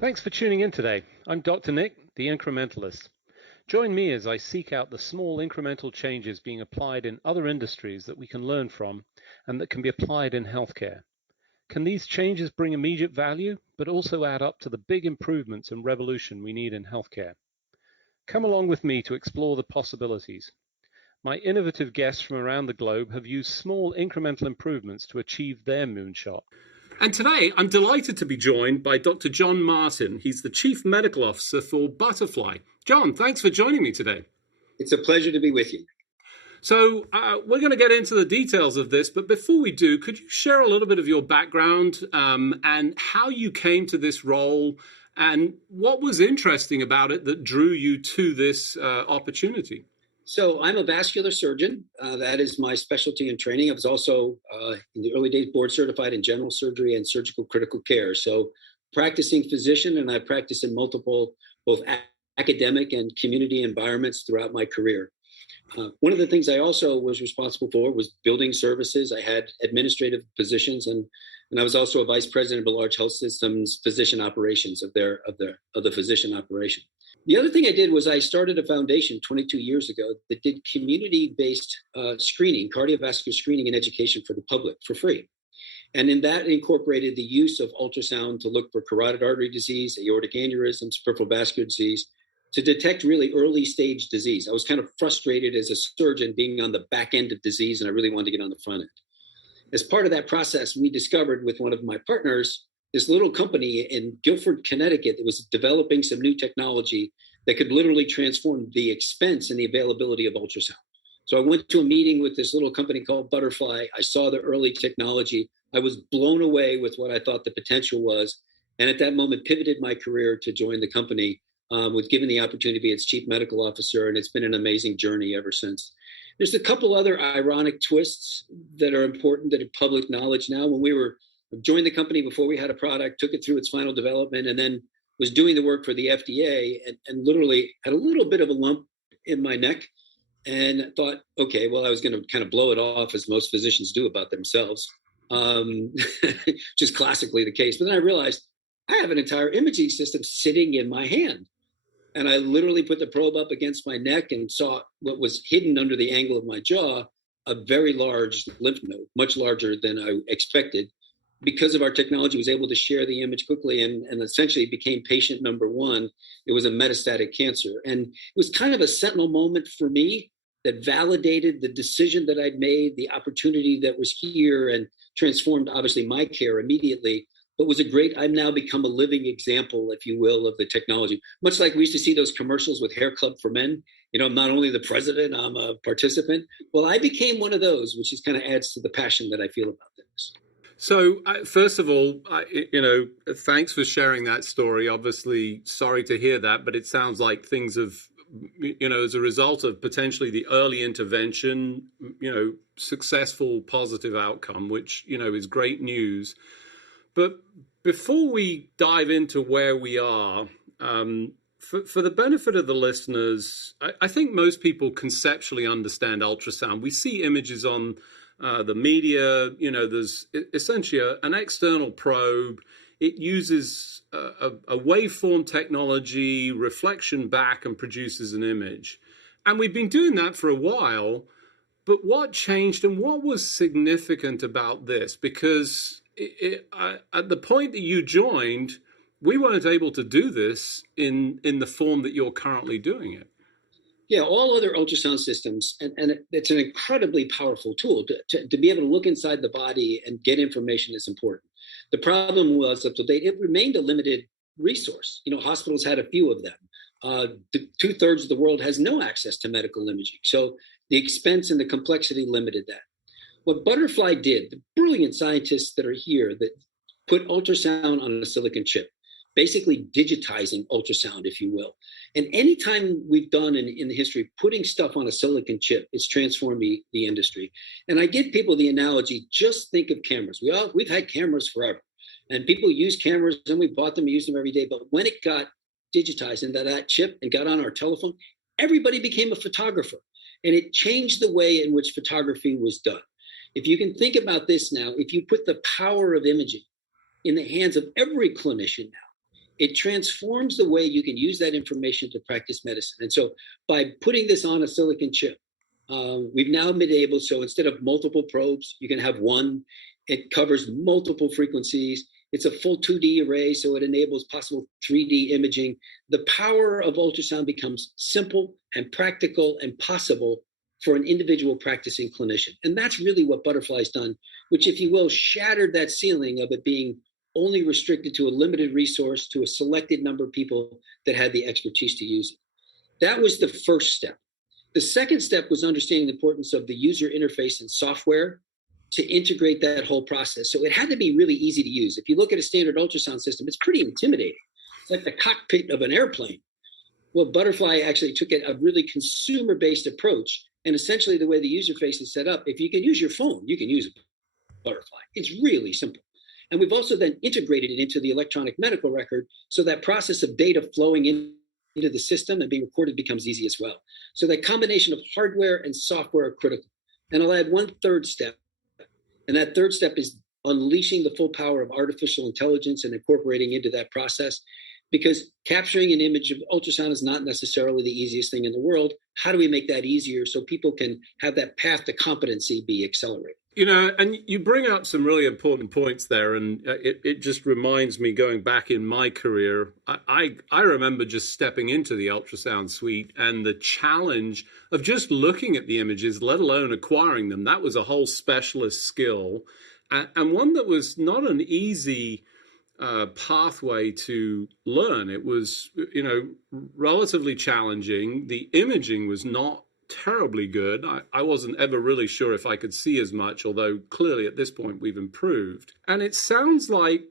Thanks for tuning in today. I'm Dr. Nick, the Incrementalist. Join me as I seek out the small incremental changes being applied in other industries that we can learn from and that can be applied in healthcare. Can these changes bring immediate value, but also add up to the big improvements and revolution we need in healthcare? Come along with me to explore the possibilities. My innovative guests from around the globe have used small incremental improvements to achieve their moonshot. And today, I'm delighted to be joined by Dr. John Martin. He's the Chief Medical Officer for Butterfly. John, thanks for joining me today. It's a pleasure to be with you. So we're going to get into the details of this, but before we do, could you share a little bit of your background and how you came to this role and what was interesting about it that drew you to this opportunity? So I'm a vascular surgeon. That is my specialty in training. I was also, in the early days, board certified in general surgery and surgical critical care. So practicing physician, and I practiced in multiple, both academic and community environments throughout my career. One of the things I also was responsible for was building services. I had administrative positions, and I was also a vice president of a large health system's physician operations of the physician operation. The other thing I did was I started a foundation 22 years ago that did community-based screening, cardiovascular screening and education for the public for free. And in that incorporated the use of ultrasound to look for carotid artery disease, aortic aneurysms, peripheral vascular disease, to detect really early stage disease. I was kind of frustrated as a surgeon being on the back end of disease, and I really wanted to get on the front end. As part of that process, we discovered with one of my partners this little company in Guilford, Connecticut that was developing some new technology that could literally transform the expense and the availability of ultrasound. So I went to a meeting with this little company called Butterfly. I saw the early technology. I was blown away with what I thought the potential was. And at that moment, pivoted my career to join the company, was given the opportunity to be its chief medical officer. And it's been an amazing journey ever since. There's a couple other ironic twists that are important that are public knowledge now. When we joined the company before we had a product, took it through its final development, and then was doing the work for the FDA and literally had a little bit of a lump in my neck and thought, okay, well, I was going to kind of blow it off as most physicians do about themselves, which is classically the case. But then I realized I have an entire imaging system sitting in my hand. And I literally put the probe up against my neck and saw what was hidden under the angle of my jaw, a very large lymph node, much larger than I expected. Because of our technology, was able to share the image quickly and essentially became patient number one. It was a metastatic cancer. And it was kind of a sentinel moment for me that validated the decision that I'd made, the opportunity that was here, and transformed, obviously, my care immediately. But was a great, I've now become a living example, if you will, of the technology. Much like we used to see those commercials with Hair Club for Men. You know, I'm not only the president, I'm a participant. Well, I became one of those, which is kind of adds to the passion that I feel about this. So, first of all, thanks for sharing that story. Obviously, sorry to hear that, but it sounds like things have, as a result of potentially the early intervention, successful, positive outcome, which, is great news. But before we dive into where we are, for the benefit of the listeners, I think most people conceptually understand ultrasound. We see images on the media, there's essentially an external probe. It uses a waveform technology, reflection back, and produces an image. And we've been doing that for a while. But what changed and what was significant about this? Because at the point that you joined, we weren't able to do this in the form that you're currently doing it. Yeah, all other ultrasound systems, and it's an incredibly powerful tool to be able to look inside the body and get information is important. The problem was up to date, it remained a limited resource. Hospitals had a few of them. 2/3 of the world has no access to medical imaging. So the expense and the complexity limited that. What Butterfly did, the brilliant scientists that are here that put ultrasound on a silicon chip, basically digitizing ultrasound, if you will. And anytime we've done in the history, putting stuff on a silicon chip, it's transformed the industry. And I give people the analogy, just think of cameras. We've had cameras forever. And people use cameras and we bought them, use them every day. But when it got digitized into that chip and got on our telephone, everybody became a photographer. And it changed the way in which photography was done. If you can think about this now, if you put the power of imaging in the hands of every clinician now, it transforms the way you can use that information to practice medicine. And so by putting this on a silicon chip, we've now been able, so instead of multiple probes, you can have one. It covers multiple frequencies. It's a full 2D array, so it enables possible 3D imaging. The power of ultrasound becomes simple and practical and possible for an individual practicing clinician. And that's really what Butterfly's done, which, if you will, shattered that ceiling of it being only restricted to a limited resource, to a selected number of people that had the expertise to use it. That was the first step. The second step was understanding the importance of the user interface and software to integrate that whole process. So it had to be really easy to use. If you look at a standard ultrasound system, it's pretty intimidating. It's like the cockpit of an airplane. Well, Butterfly actually took a really consumer-based approach. And essentially the way the user face is set up, if you can use your phone, you can use a Butterfly. It's really simple. And we've also then integrated it into the electronic medical record, so that process of data flowing into the system and being recorded becomes easy as well. So that combination of hardware and software are critical. And I'll add one third step. And that third step is unleashing the full power of artificial intelligence and incorporating into that process. Because capturing an image of ultrasound is not necessarily the easiest thing in the world. How do we make that easier so people can have that path to competency be accelerated? You know, and you bring up some really important points there, and it just reminds me, going back in my career, I remember just stepping into the ultrasound suite and the challenge of just looking at the images, let alone acquiring them. That was a whole specialist skill, and one that was not an easy pathway to learn. It was, you know, relatively challenging. The imaging was not terribly good. I wasn't ever really sure if I could see as much, although clearly at this point we've improved. And it sounds like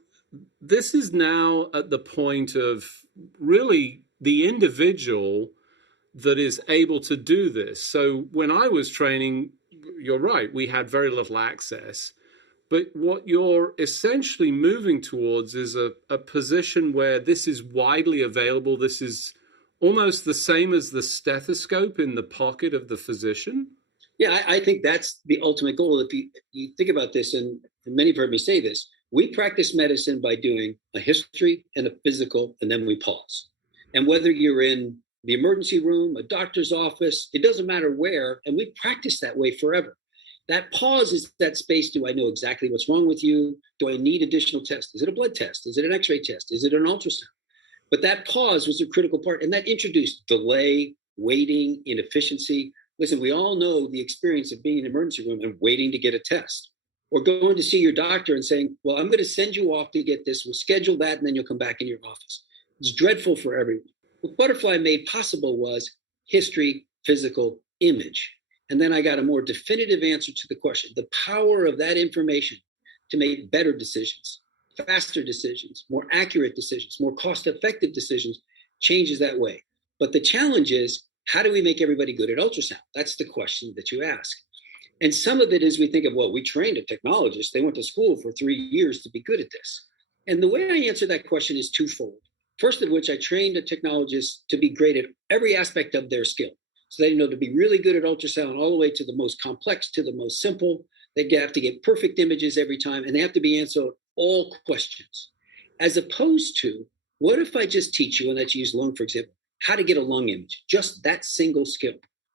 this is now at the point of really the individual that is able to do this. So when I was training, you're right, we had very little access. But what you're essentially moving towards is a position where this is widely available. This is almost the same as the stethoscope in the pocket of the physician. Yeah, I think that's the ultimate goal. If you think about this, and many have heard me say this, we practice medicine by doing a history and a physical, and then we pause. And whether you're in the emergency room, a doctor's office, it doesn't matter where, and we practice that way forever. That pause is that space. Do I know exactly what's wrong with you? Do I need additional tests? Is it a blood test? Is it an x-ray test? Is it an ultrasound? But that pause was a critical part, and that introduced delay, waiting, inefficiency. Listen, we all know the experience of being in an emergency room and waiting to get a test, or going to see your doctor and saying, well, I'm going to send you off to get this. We'll schedule that, and then you'll come back in your office. It's dreadful for everyone. What Butterfly made possible was history, physical, image. And then I got a more definitive answer to the question. The power of that information to make better decisions, faster decisions, more accurate decisions, more cost-effective decisions changes that way. But the challenge is, how do we make everybody good at ultrasound? That's the question that you ask. And some of it is we think of, well, we trained a technologist. They went to school for 3 years to be good at this. And the way I answer that question is twofold. First of which, I trained a technologist to be great at every aspect of their skill. So they know to be really good at ultrasound all the way to the most complex, to the most simple. They have to get perfect images every time, and they have to be answered all questions. As opposed to, what if I just teach you, and let's use lung, for example, how to get a lung image, just that single skill.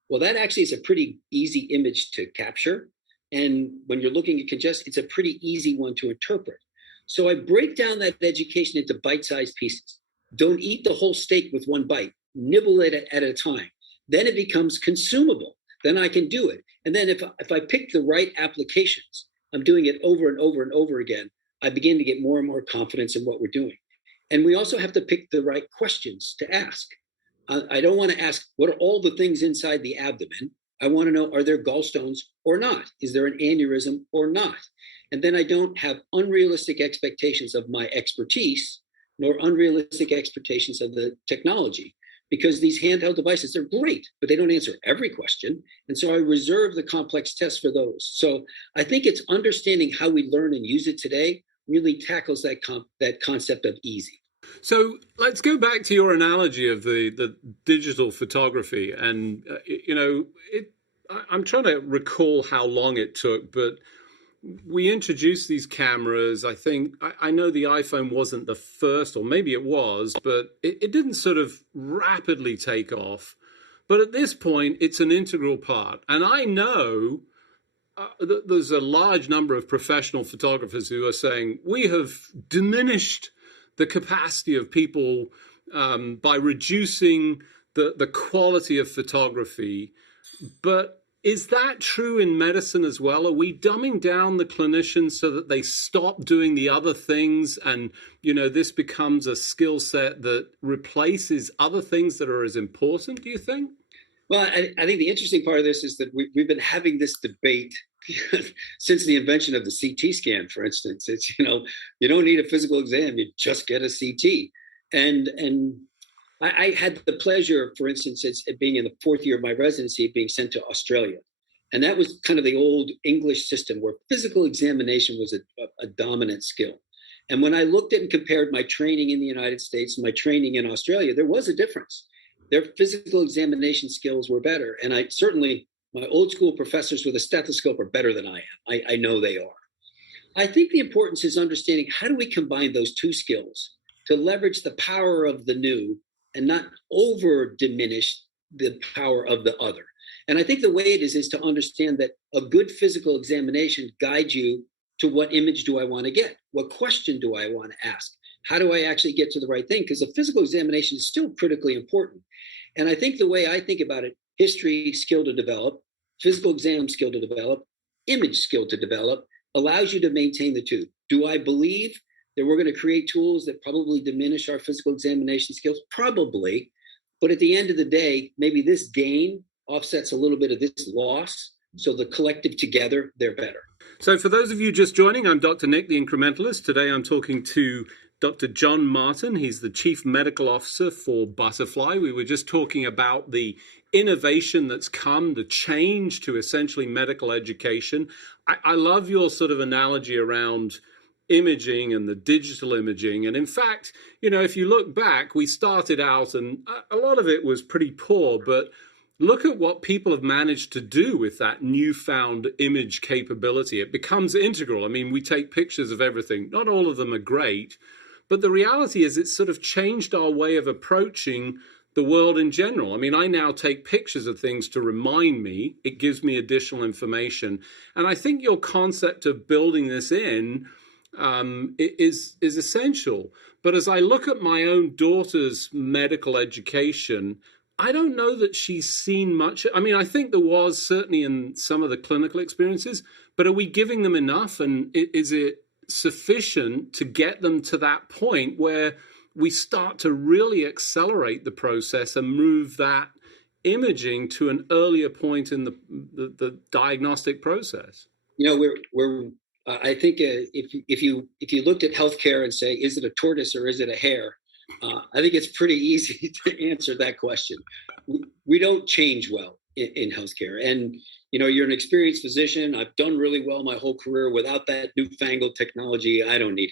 Well, that actually is a pretty easy image to capture. And when you're looking at congestion, it's a pretty easy one to interpret. So I break down that education into bite-sized pieces. Don't eat the whole steak with one bite. Nibble it at a time. Then it becomes consumable. Then I can do it. And then if I pick the right applications, I'm doing it over and over and over again, I begin to get more and more confidence in what we're doing. And we also have to pick the right questions to ask. I don't want to ask, what are all the things inside the abdomen? I want to know, are there gallstones or not? Is there an aneurysm or not? And then I don't have unrealistic expectations of my expertise, nor unrealistic expectations of the technology. Because these handheld devices, they're great, but they don't answer every question. And so I reserve the complex tests for those. So I think it's understanding how we learn and use it today really tackles that concept of easy. So let's go back to your analogy of the digital photography. And, I'm trying to recall how long it took, but we introduced these cameras. I think I know the iPhone wasn't the first, or maybe it was, but it didn't sort of rapidly take off. But at this point, it's an integral part. And I know there's a large number of professional photographers who are saying we have diminished the capacity of people by reducing the quality of photography. But is that true in medicine as well? Are we dumbing down the clinicians so that they stop doing the other things, and this becomes a skill set that replaces other things that are as important, do you think? Well, I think the interesting part of this is that we've been having this debate since the invention of the CT scan, for instance. It's, you don't need a physical exam, you just get a CT. And I had the pleasure, for instance, at being in the fourth year of my residency, being sent to Australia. And that was kind of the old English system where physical examination was a dominant skill. And when I looked at and compared my training in the United States and my training in Australia, there was a difference. Their physical examination skills were better. And my old school professors with a stethoscope are better than I am. I know they are. I think the importance is understanding how do we combine those two skills to leverage the power of the new and not over diminish the power of the other. And I think the way it is to understand that a good physical examination guides you to what image do I want to get? What question do I want to ask? How do I actually get to the right thing? Because a physical examination is still critically important. And I think the way I think about it, history skill to develop, physical exam skill to develop, image skill to develop, allows you to maintain the two. Do I believe that we're going to create tools that probably diminish our physical examination skills? Probably. But at the end of the day, maybe this gain offsets a little bit of this loss. So the collective together, they're better. So for those of you just joining, I'm Dr. Nick, the Incrementalist. Today I'm talking to Dr. John Martin. He's the Chief Medical Officer for Butterfly. We were just talking about the innovation that's come, the change to essentially medical education. I love your sort of analogy around imaging and the digital imaging. And in fact, if you look back, we started out and a lot of it was pretty poor, but look at what people have managed to do with that newfound image capability. It becomes integral. I mean, we take pictures of everything. Not all of them are great, but the reality is it's sort of changed our way of approaching the world in general. I mean, I now take pictures of things to remind me. It gives me additional information. And I think your concept of building this in is essential. But as I look at my own daughter's medical education, I don't know that she's seen much. I mean, I think there was certainly in some of the clinical experiences, but are we giving them enough? And is it sufficient to get them to that point where we start to really accelerate the process and move that imaging to an earlier point in the diagnostic process? I think if you looked at healthcare and say, is it a tortoise or is it a hare? I think it's pretty easy to answer that question. We don't change well in healthcare. And, you're an experienced physician. I've done really well my whole career without that newfangled technology. I don't need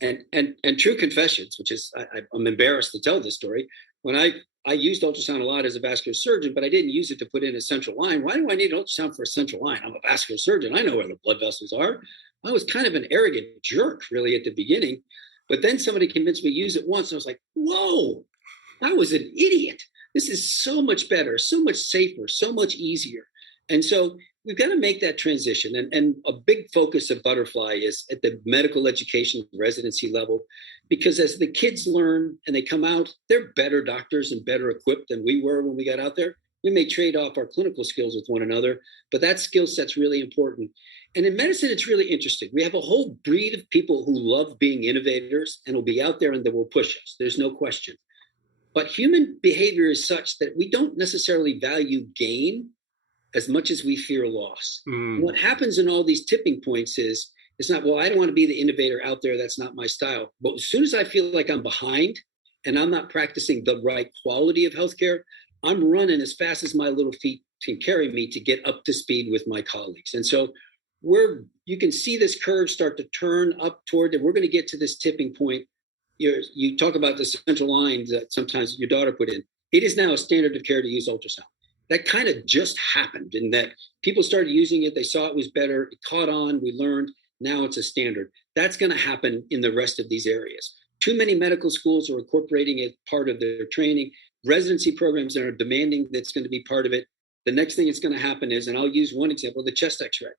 it. And true confessions, which is, I'm embarrassed to tell this story. When I used ultrasound a lot as a vascular surgeon, but I didn't use it to put in a central line. Why do I need an ultrasound for a central line? I'm a vascular surgeon. I know where the blood vessels are. I was kind of an arrogant jerk, really, at the beginning. But then somebody convinced me to use it once. And I was like, whoa, I was an idiot. This is so much better, so much safer, so much easier. And so we've got to make that transition. And a big focus of Butterfly is at the medical education residency level, because as the kids learn and they come out, they're better doctors and better equipped than we were when we got out there. We may trade off our clinical skills with one another, but that skill set's really important. And in medicine, it's really interesting. We have a whole breed of people who love being innovators and will be out there and they will push us. There's no question. But human behavior is such that we don't necessarily value gain as much as we fear loss. And what happens in all these tipping points is, it's not, well, I don't want to be the innovator out there. That's not my style. But as soon as I feel like I'm behind and I'm not practicing the right quality of healthcare, I'm running as fast as my little feet can carry me to get up to speed with my colleagues. And so you can see this curve start to turn up toward, and we're going to get to this tipping point. You talk about the central line that sometimes your daughter put in. It is now a standard of care to use ultrasound. That kind of just happened in that people started using it. They saw it was better. It caught on. We learned. Now it's a standard. That's going to happen in the rest of these areas. Too many medical schools are incorporating it part of their training. Residency programs are demanding that's going to be part of it. The next thing that's going to happen is, and I'll use one example, the chest x-ray.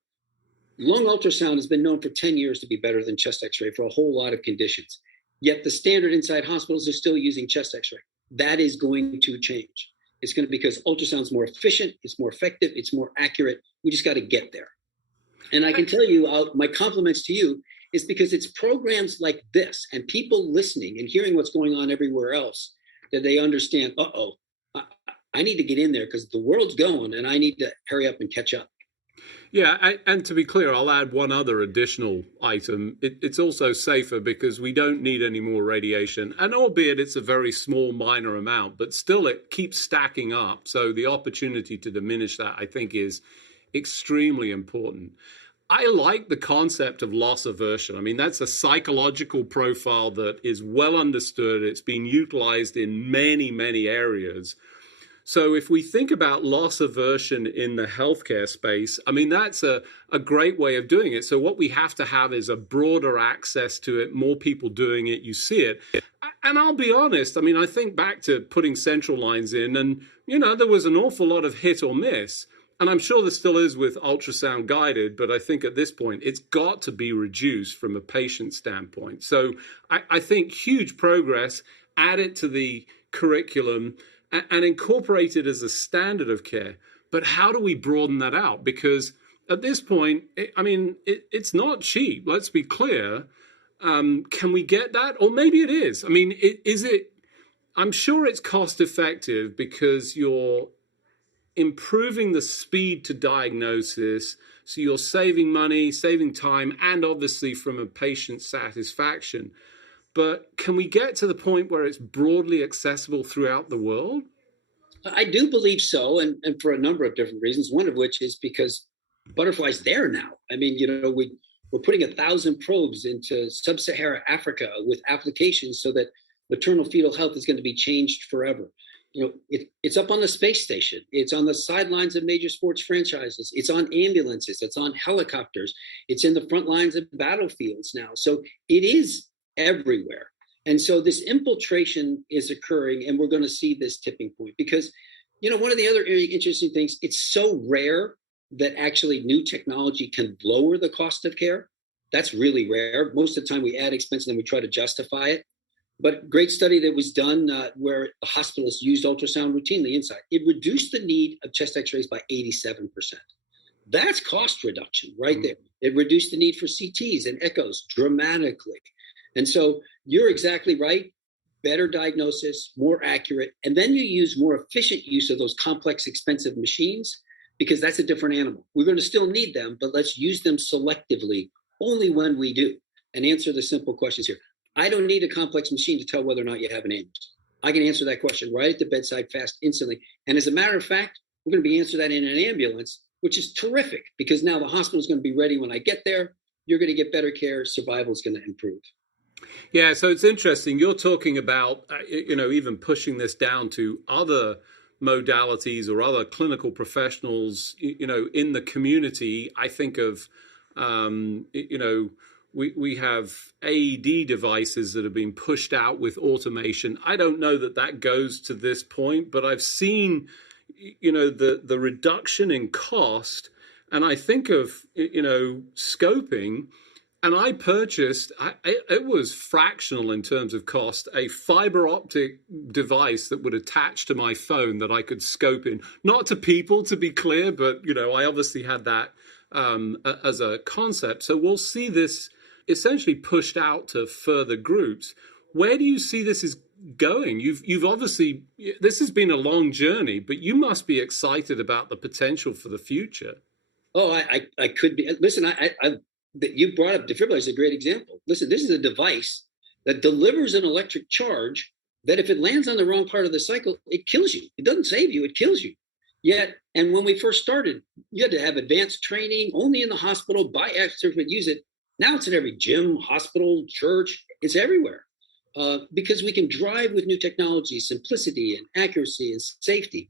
Lung ultrasound has been known for 10 years to be better than chest x-ray for a whole lot of conditions. Yet the standard inside hospitals are still using chest x-ray. That is going to change. It's going to be because ultrasound's more efficient, it's more effective, it's more accurate. We just got to get there. And I can tell you, my compliments to you is because it's programs like this and people listening and hearing what's going on everywhere else that they understand, I need to get in there because the world's going and I need to hurry up and catch up. Yeah, and to be clear, I'll add one other additional item. It's also safer because we don't need any more radiation. And albeit it's a very small, minor amount, but still it keeps stacking up. So the opportunity to diminish that, I think, is extremely important. I like the concept of loss aversion. I mean, that's a psychological profile that is well understood. It's been utilized in many, many areas. So if we think about loss aversion in the healthcare space, I mean, that's a great way of doing it. So what we have to have is a broader access to it, more people doing it, you see it. And I'll be honest, I mean, I think back to putting central lines in and, there was an awful lot of hit or miss. And I'm sure there still is with ultrasound guided, but I think at this point, it's got to be reduced from a patient standpoint. So I think huge progress, add it to the curriculum, and incorporate it as a standard of care. But how do we broaden that out? Because at this point, it's not cheap. Let's be clear. Can we get that? Or maybe it is. I mean, is it? I'm sure it's cost effective because you're improving the speed to diagnosis. So you're saving money, saving time, and obviously from a patient satisfaction. But can we get to the point where it's broadly accessible throughout the world? I do believe so, and for a number of different reasons, one of which is because Butterfly's there now. I mean, we're putting 1,000 probes into sub-Saharan Africa with applications so that maternal fetal health is going to be changed forever. It's up on the space station. It's on the sidelines of major sports franchises. It's on ambulances. It's on helicopters. It's in the front lines of battlefields now. So it is everywhere. And so this infiltration is occurring, and we're going to see this tipping point because, one of the other interesting things, it's so rare that actually new technology can lower the cost of care. That's really rare. Most of the time we add expense and then we try to justify it. But great study that was done where the hospitalists used ultrasound routinely inside. It reduced the need of chest x-rays by 87%. That's cost reduction right there. It reduced the need for CTs and echoes dramatically. And so you're exactly right. Better diagnosis, more accurate. And then you use more efficient use of those complex, expensive machines because that's a different animal. We're going to still need them, but let's use them selectively only when we do and answer the simple questions here. I don't need a complex machine to tell whether or not you have an aneurysm. I can answer that question right at the bedside fast, instantly. And as a matter of fact, we're going to be answering that in an ambulance, which is terrific because now the hospital is going to be ready when I get there. You're going to get better care. Survival is going to improve. Yeah, so it's interesting. You're talking about, even pushing this down to other modalities or other clinical professionals, in the community. I think of, we have AED devices that have been pushed out with automation. I don't know that goes to this point, but I've seen, the reduction in cost. And I think of, scoping. And I purchased, it was fractional in terms of cost, a fiber optic device that would attach to my phone that I could scope in. Not to people, to be clear, but, I obviously had that as a concept. So we'll see this essentially pushed out to further groups. Where do you see this is going? You've obviously, this has been a long journey, but you must be excited about the potential for the future. Oh, I could be. Listen, you brought up defibrillator is a great example. Listen, this is a device that delivers an electric charge that if it lands on the wrong part of the cycle, it kills you. It doesn't save you, it kills you. Yet, and when we first started, you had to have advanced training, only in the hospital, by experts would use it. Now it's in every gym, hospital, church, it's everywhere. Because we can drive with new technology, simplicity and accuracy and safety.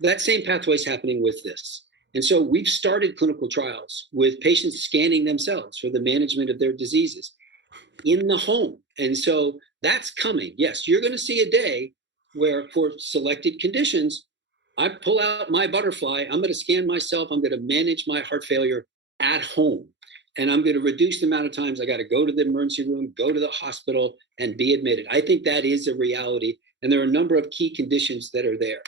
That same pathway is happening with this. And so we've started clinical trials with patients scanning themselves for the management of their diseases in the home. And so that's coming. Yes, you're going to see a day where, for selected conditions, I pull out my butterfly, I'm going to scan myself, I'm going to manage my heart failure at home. And I'm going to reduce the amount of times I got to go to the emergency room, go to the hospital, and be admitted. I think that is a reality. And there are a number of key conditions that are there.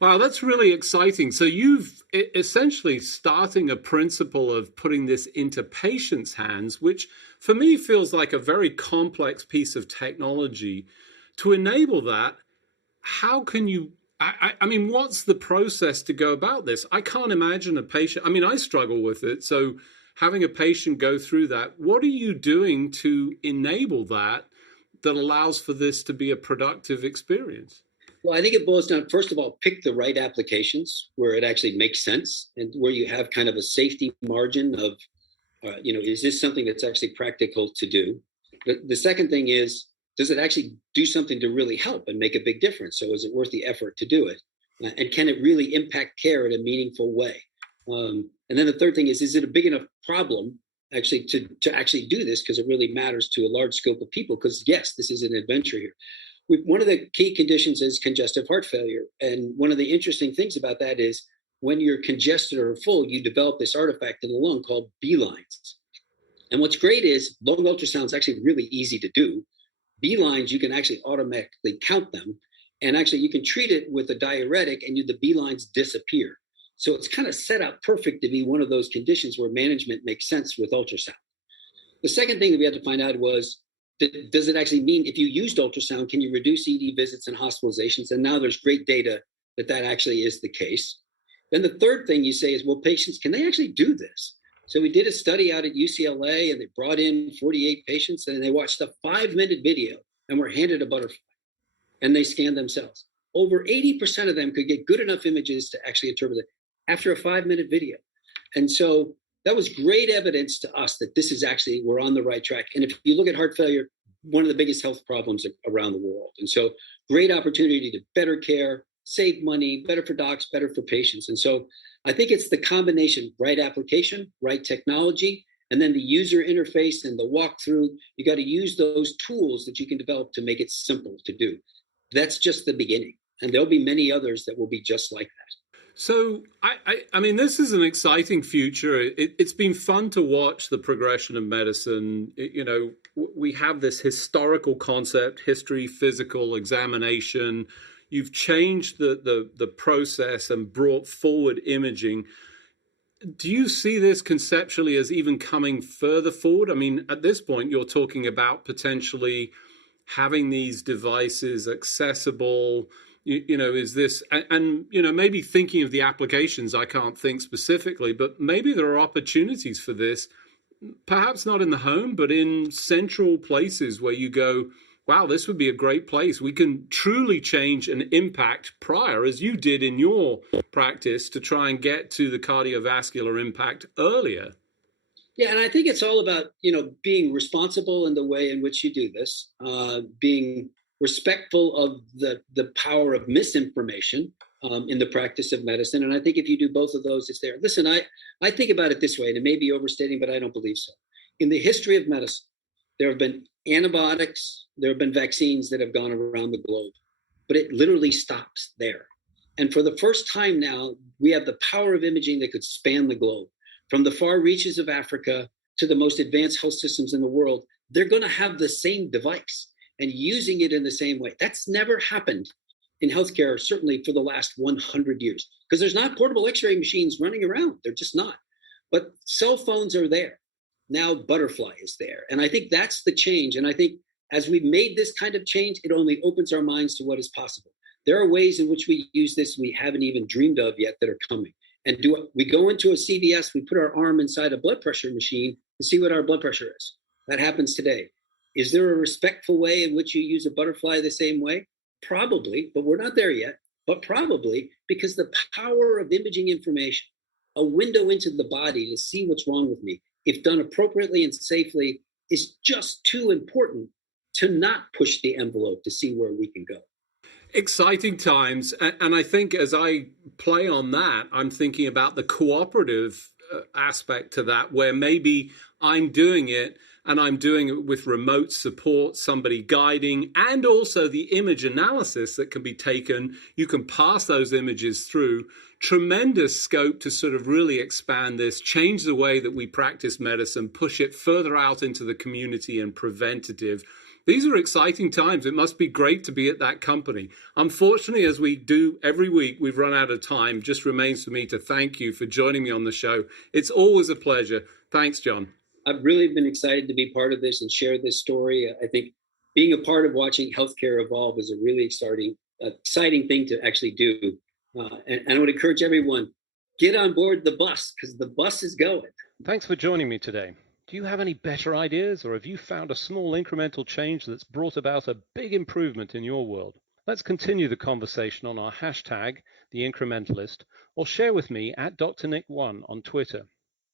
Wow, that's really exciting. So you've essentially starting a principle of putting this into patients' hands, which for me feels like a very complex piece of technology. To enable that, how can you? I mean, what's the process to go about this? I can't imagine a patient. I mean, I struggle with it. So having a patient go through that, what are you doing to enable that that allows for this to be a productive experience? Well, I think it boils down, first of all, pick the right applications where it actually makes sense and where you have kind of a safety margin of, is this something that's actually practical to do? The second thing is, does it actually do something to really help and make a big difference? So is it worth the effort to do it? And can it really impact care in a meaningful way? And then the third thing is it a big enough problem actually to actually do this, because it really matters to a large scope of people? Because yes, this is an adventure here. One of the key conditions is congestive heart failure. And one of the interesting things about that is when you're congested or full, you develop this artifact in the lung called B lines. And what's great is lung ultrasound is actually really easy to do. B lines, you can actually automatically count them. And actually, you can treat it with a diuretic and the B lines disappear. So it's kind of set up perfect to be one of those conditions where management makes sense with ultrasound. The second thing that we had to find out was, does it actually mean if you used ultrasound, can you reduce ED visits and hospitalizations? And now there's great data that actually is the case. Then the third thing you say is, well, patients, can they actually do this? So we did a study out at UCLA, and they brought in 48 patients, and they watched a 5-minute video and were handed a butterfly, and they scanned themselves. Over 80% of them could get good enough images to actually interpret it after a 5-minute video. And so that was great evidence to us that this is actually, we're on the right track. And if you look at heart failure, one of the biggest health problems around the world. And so great opportunity to better care, save money, better for docs, better for patients. And so I think it's the combination, right application, right technology, and then the user interface and the walkthrough. You got to use those tools that you can develop to make it simple to do. That's just the beginning. And there'll be many others that will be just like that. So, I mean, this is an exciting future. It's been fun to watch the progression of medicine. We have this historical concept, history, physical, examination. You've changed the process and brought forward imaging. Do you see this conceptually as even coming further forward? I mean, at this point, you're talking about potentially having these devices accessible. Is this, and maybe thinking of the applications, I can't think specifically, but maybe there are opportunities for this, perhaps not in the home, but in central places where you go, wow, this would be a great place. We can truly change and impact prior, as you did in your practice, to try and get to the cardiovascular impact earlier. Yeah, and I think it's all about, being responsible in the way in which you do this, being respectful of the power of misinformation in the practice of medicine. And I think if you do both of those, it's there. Listen, I think about it this way, and it may be overstating, but I don't believe so. In the history of medicine, there have been antibiotics, there have been vaccines that have gone around the globe, but it literally stops there. And for the first time now, we have the power of imaging that could span the globe. From the far reaches of Africa to the most advanced health systems in the world, they're going to have the same device and using it in the same way. That's never happened in healthcare, certainly for the last 100 years, because there's not portable x-ray machines running around. They're just not. But cell phones are there. Now Butterfly is there. And I think that's the change. And I think as we've made this kind of change, it only opens our minds to what is possible. There are ways in which we use this we haven't even dreamed of yet that are coming. And we go into a CVS, we put our arm inside a blood pressure machine and see what our blood pressure is. That happens today. Is there a respectful way in which you use a butterfly the same way? Probably, but we're not there yet. But probably, because the power of imaging information, a window into the body to see what's wrong with me, if done appropriately and safely, is just too important to not push the envelope to see where we can go. Exciting times. And I think as I play on that, I'm thinking about the cooperative aspect to that, where maybe I'm doing it and I'm doing it with remote support, somebody guiding, and also the image analysis that can be taken. You can pass those images through. Tremendous scope to sort of really expand this, change the way that we practice medicine, push it further out into the community and preventative. These are exciting times. It must be great to be at that company. Unfortunately, as we do every week, we've run out of time. Just remains for me to thank you for joining me on the show. It's always a pleasure. Thanks, John. I've really been excited to be part of this and share this story. I think being a part of watching healthcare evolve is a really exciting thing to actually do. And I would encourage everyone, get on board the bus, because the bus is going. Thanks for joining me today. Do you have any better ideas, or have you found a small incremental change that's brought about a big improvement in your world? Let's continue the conversation on our hashtag, The Incrementalist, or share with me at Dr. Nick1 on Twitter.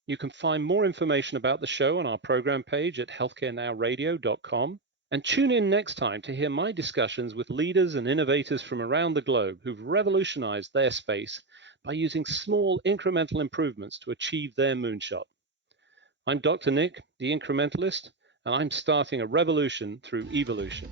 You can find more information about the show on our program page at healthcarenowradio.com. And tune in next time to hear my discussions with leaders and innovators from around the globe who've revolutionized their space by using small incremental improvements to achieve their moonshot. I'm Dr. Nick, the Incrementalist, and I'm starting a revolution through evolution.